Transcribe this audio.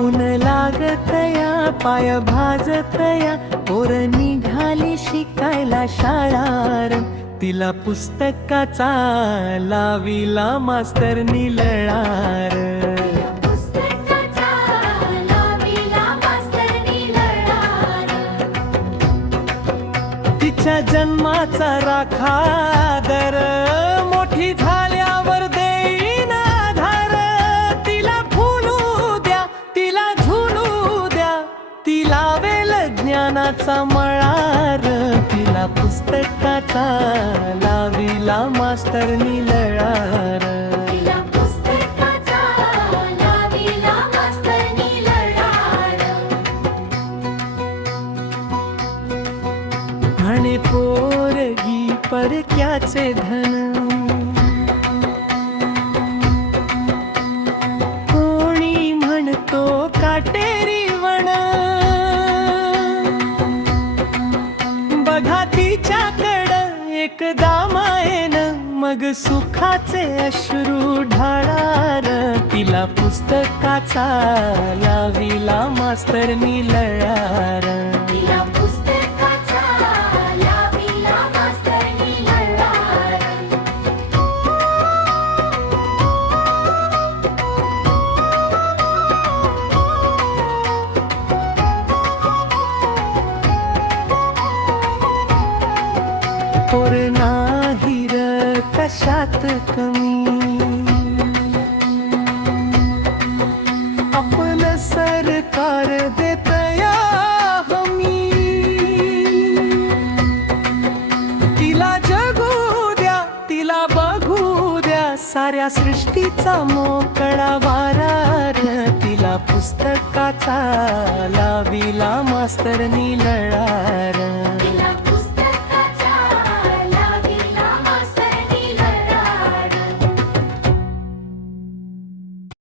ऊन लागतया पाय भाजतया पोर निघाली शिकायला शाळार तिला पुस्तकाचा लाविला मास्तर निलळार तिच्या जन्माचा राखादर मोठी झाल्यावर देईन आधार तिला फुलू द्या तिला झुलू द्या ती लावेल ज्ञानाचा मळार तिला पुस्तकाचा लाविला मास्तर निलळार म्हणे पोरगी परक्याचे धन कोणी म्हणतो काटेरी वण बघा तिच्याकडं एकदा मायेनं मग सुखाचे अश्रू ढाळार तिला पुस्तकाचा लाविला मास्तर निलळार पोर नाही र कशात कमी आपलं सरकार देतया हमी तिला जगू द्या तिला बघू द्या साऱ्या सृष्टीचा मोकळा वारार तिला पुस्तकाचा लाविला मास्तर निलळार